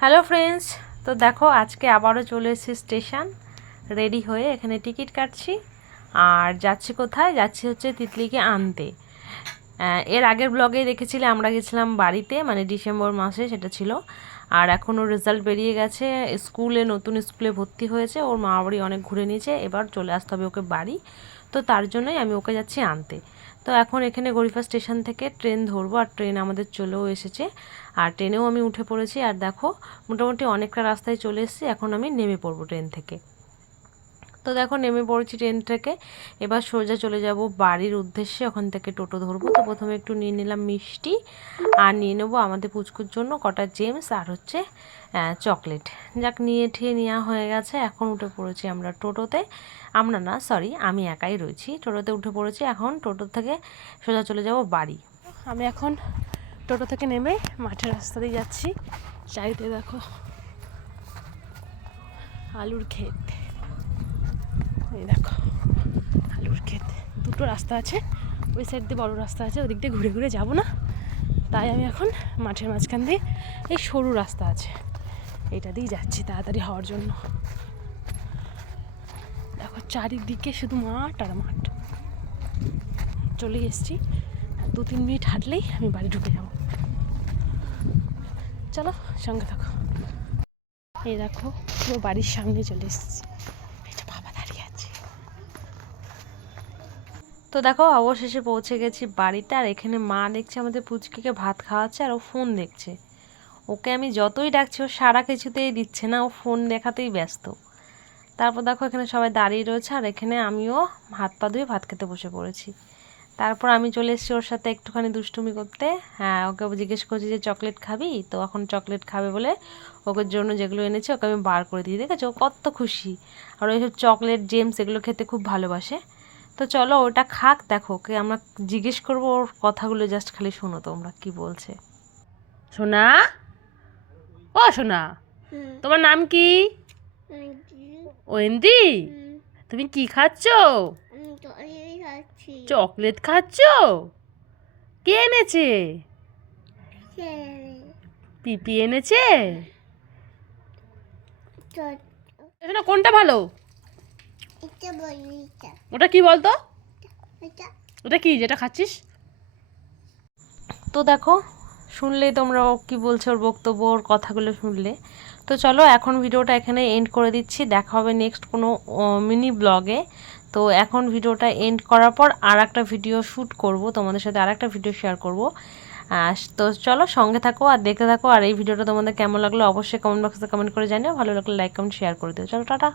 Hello friends, তো দেখো আজকে আবারও চলে এসেছি স্টেশন রেডি হয়ে। এখানে টিকিট কাটছি আর যাচ্ছি কোথায়, যাচ্ছি হচ্ছে তিতলিকে আনতে। এর আগের ব্লগে দেখেছিলে আমরা গেছিলাম বাড়িতে, মানে ডিসেম্বর মাসে সেটা ছিল। আর এখন ওর রেজাল্ট বেরিয়ে গেছে, স্কুলে নতুন স্কুলে ভর্তি হয়েছে, ওর মা বাড়ি অনেক ঘুরে নিয়েছে, এবার চলে আসতে হবে ওকে বাড়ি। তো তার জন্যই আমি ওকে যাচ্ছি আনতে। তো এখন এখানে গরিফা স্টেশন থেকে ট্রেন ধরবো, আর ট্রেন আমাদের চলেও এসেছে। আর ট্রেনেও আমি উঠে পড়েছি, আর দেখো মোটামুটি অনেকটা রাস্তায় চলে এসেছি। এখন আমি নেমে পড়বো ট্রেন থেকে। তো দেখো নেমে পড়েছি ট্রেন থেকে, এবার সোজা চলে যাব বাড়ির উদ্দেশ্যে। ওখান থেকে টোটো ধরবো। তো প্রথমে একটু নিয়ে নিলাম মিষ্টি, আর নিয়ে নেবো আমাদের পুচকুর জন্য কটা জেমস, আর হচ্ছে চকলেট। যাক, নিয়ে ঠিয়ে নেওয়া হয়ে গেছে। এখন উঠে পড়েছি আমরা টোটোতে। আমরা না, সরি, আমি একাই রয়েছি। টোটোতে উঠে পড়েছি, এখন টোটো থেকে সোজা চলে যাব বাড়ি। আমি এখন টোটো থেকে নেমে মাঠের রাস্তা দিয়ে যাচ্ছি। চারিদিকে দেখো আলুর ক্ষেত, এই দেখো আলুর ক্ষেত। দুটো রাস্তা আছে, ওই সাইড দিয়ে বড় রাস্তা আছে, ওদিক দিয়ে ঘুরে ঘুরে যাবো না, তাই আমি এখন মাঠের মাঝখান দিয়ে এই সরু রাস্তা আছে এইটা দিয়ে যাচ্ছি তাড়াতাড়ি হওয়ার জন্য। দেখো চারিদিকে শুধু মাঠ আর মাঠ। চলে এসেছি, আর 2-3 মিনিট হাঁটলেই আমি বাড়ি ঢুকে যাব। চলো সঙ্গে থাকো। এই দেখো পুরো বাড়ির সামনে চলে এসেছি, বাবা দাঁড়িয়ে আছে। তো দেখো অবশেষে পৌঁছে গেছি বাড়িতে। আর এখানে মা দেখছে আমাদের পুচকিকে ভাত খাওয়াচ্ছে, আর ও ফোন দেখছে। ওকে আমি যতই ডাকছি ও সারা কিছুতেই দিচ্ছে না, ও ফোন দেখাতেই ব্যস্ত। তারপর দেখো এখানে সবাই দাঁড়িয়ে রয়েছে, আর এখানে আমিও হাত পা ধুয়ে ভাত খেতে বসে পড়েছি। তারপর আমি চলে এসেছি ওর সাথে একটুখানি দুষ্টুমি করতে। হ্যাঁ, ওকে জিজ্ঞেস করছি যে চকলেট খাবি, তো এখন চকলেট খাবে বলে ওকে জন্য যেগুলো এনেছি ওকে আমি বার করে দিই। দেখেছো কত খুশি। আর ওইসব চকলেট জেমস এগুলো খেতে খুব ভালোবাসে। তো চলো ওটা খাক। দেখো ওকে আমরা জিজ্ঞেস করবো, ওর কথাগুলো জাস্ট খালি শোনো তোমরা কি বলছে। সোনা, ও সোনা, তোমার নাম কি? ওয়েন্দি। তুমি কি খাচ্ছ? চকলেট খাচ্ছ? কে এনেছে? পিপি এনেছে। কোনটা ভালো? ওটা কি বলতো? ওটা কি যেটা খাচ্ছিস? তো দেখো শুনলেই তোমরা ও কী বলছে, ওর বক্তব্য, ওর কথাগুলো শুনলে। তো চলো এখন ভিডিওটা এখানে এন্ড করে দিচ্ছি, দেখা হবে নেক্সট কোনো মিনি ব্লগে। তো এখন ভিডিওটা এন্ড করার পর আর একটা ভিডিও শ্যুট করব, তোমাদের সাথে আর একটা ভিডিও শেয়ার করব। তো চলো সঙ্গে থাকো আর দেখতে থাকো। আর এই ভিডিওটা তোমাদের কেমন লাগলো অবশ্যই কমেন্ট বক্সে কমেন্ট করে জানিও। ভালো লাগলে লাইক কমেন্ট শেয়ার করে দিও। চলো টাটা।